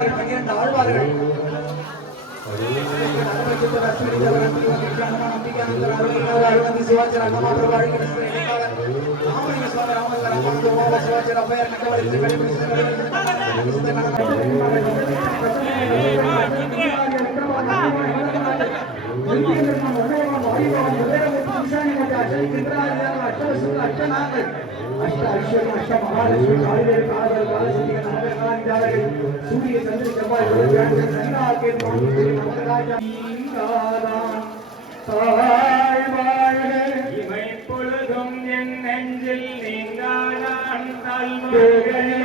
ஆழ்வார்கள் சூரிய சந்திர செவ்வாய் இமைப்பொழுதும் என் நெஞ்சில் நீங்கானான்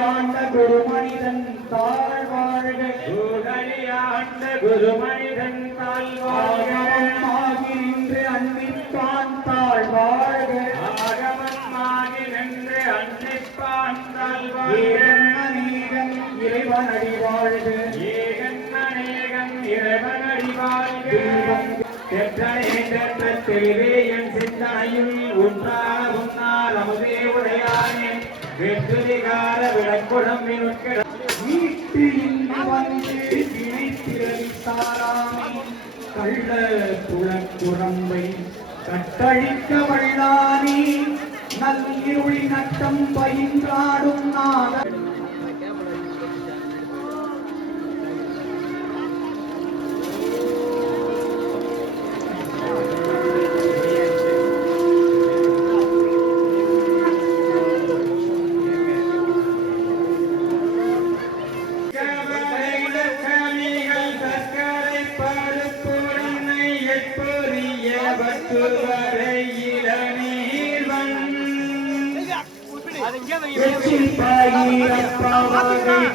ஆண்ட குருமனிதன் தாழ்வாழ்க ஆண்ட குருமனிதன் தாழ்வாழ்கி நின்று அன்பிப்பான் தாழ்வாழ்க ஆகமமாகி நின்று அன்னிப்பான் தாழ்வாழ்க இறைவன் அடிவாழ்க ஏகன் அநேகன் இறைவன் அடிவாழ்க என் சிந்தனையில் உன்றான உன்னால் அமுதே உடையானே வெற்றிகார விளக்குடம் வீட்டு வந்து கள்ள துளக்குழம்பை கட்டழிக்க வல்லானே நல்லிருளி நட்டம் பயின்றாடும் நாத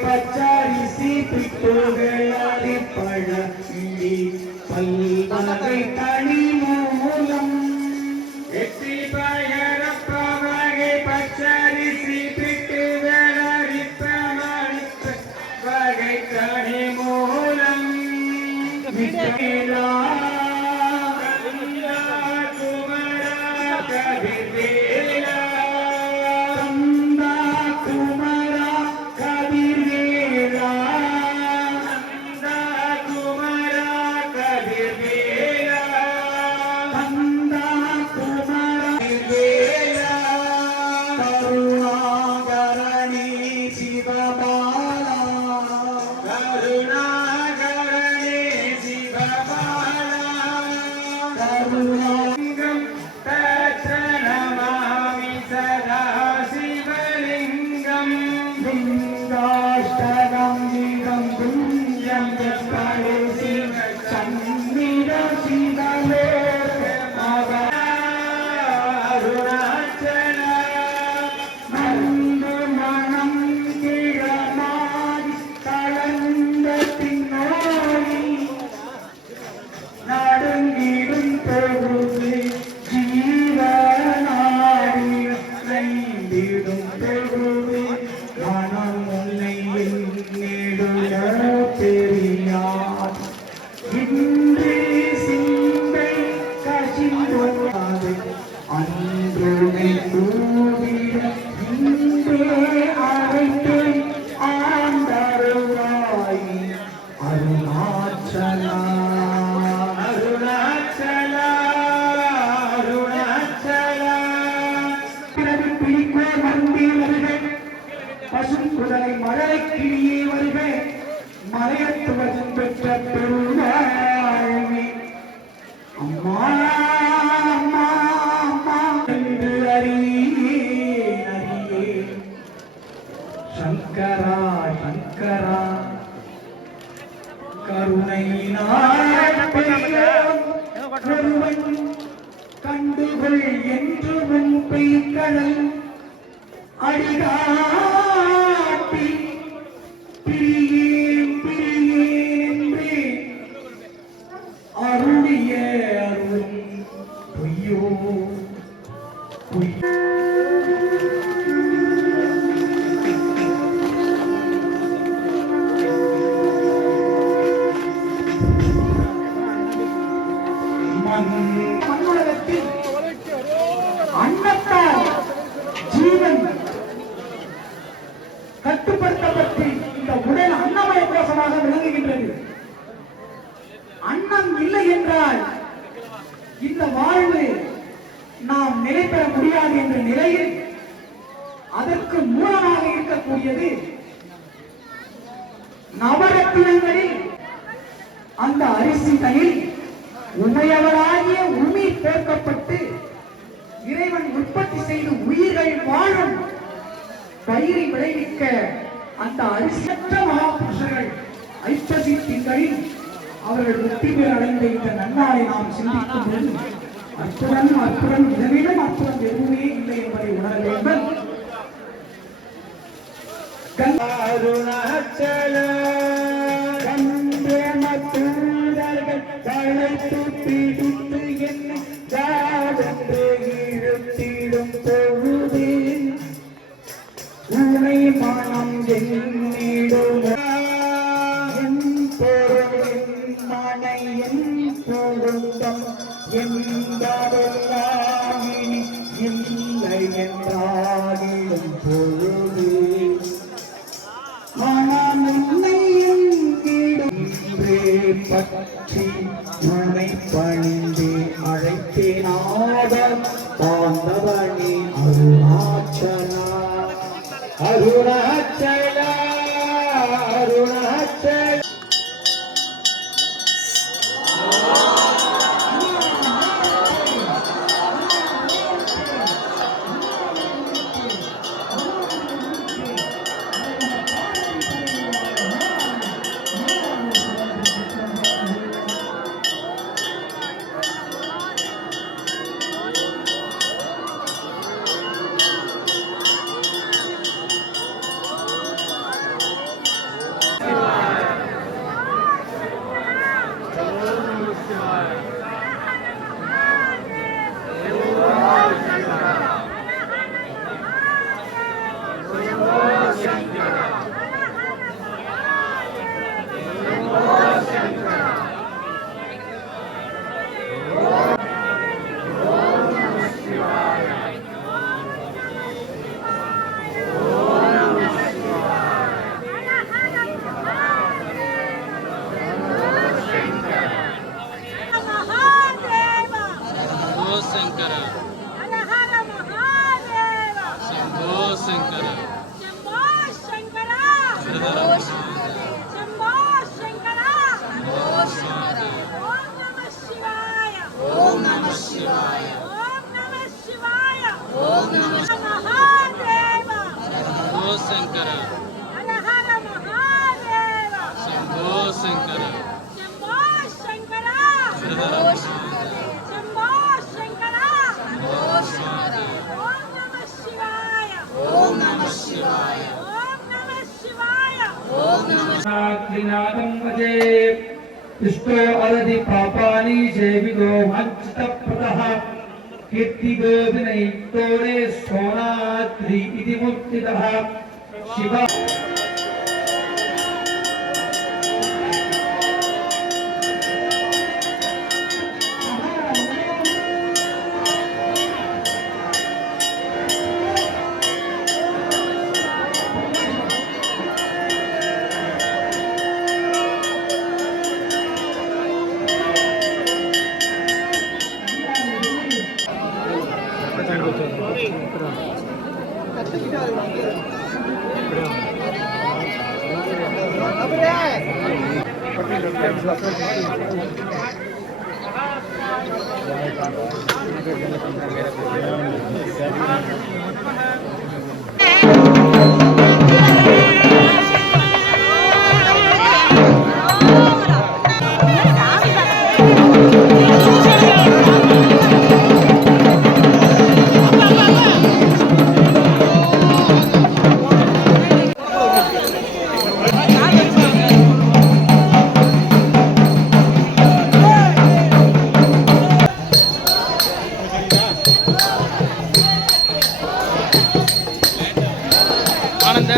பச்சரிசி பிட்டுகளை பழி பல்வகை தனி மூலம் வெற்றி பயரப்பவகை பச்சரிசி பிட்டுகளை வகை தனி மூலம் பசுங்குதலை மழலைக்கிளியே வருக மலையத்துவன் பெற்ற பெருவாழ்வி அம்மா அம்மா அம்மா என்று அறியே சங்கரா சங்கரா கருணையினாய் கண்டுகொள் என்று உன் பெய்கடல் அடிகாட்டி பிரியேன் பிரியேன் அருளிய அருள் பொய்யோ பொய் மண்ணுலகத்தில் அன்னத்தால் ஜீவன் அதற்கு மூலமாக இருக்கக்கூடியது நவரத்தினங்களில் அந்த அரிசிகளில் உமையவராகிய உமி சேர்க்கப்பட்டு இறைவன் உற்பத்தி செய்து உயிர்கள் வாழும் பயிரை விளைவிக்க அந்த அரிசற்ற மகாபுருஷர்கள் ஐப்பசி திங்களில் அவர்கள் வெற்றி பெற அடைந்த இந்த நன்னாளை நாம் சிந்திக்கும் போது அற்புதம் இதனிடம் அற்புதம் எதுவுமே இல்லை என்பதை உணர வேண்டும். அருணாச்சல தூதர்கள் தழைத்து பிடித்து என்னை ஜாதென்று இழுத்திடும் பொழுது உனை மனம் என்னிடும் என் பொருள் என் மனை என் குடும்பம் என்பதெல்லாம் இனி இல்லை என்றாகிடும் பொழுது மனம் உன்னை எங்கிடும் பற்றி உன்னை பணிந்து அழைத்தேனாக பாந்தவனி அருணாச்சலா அருணாச்சல அருணாச்சல శంకర శంభో శంకర ఓం నమ శివాయ శంభో శంకర శంభో శంకర త్రినాథం భజే విష్ణో అలది పాపాని సేవిదో మచ్చితప్రదః కీర్తిదో వినయితోరే సోనాద్రి ఇది మూర్తిదః శివ ஆனந்த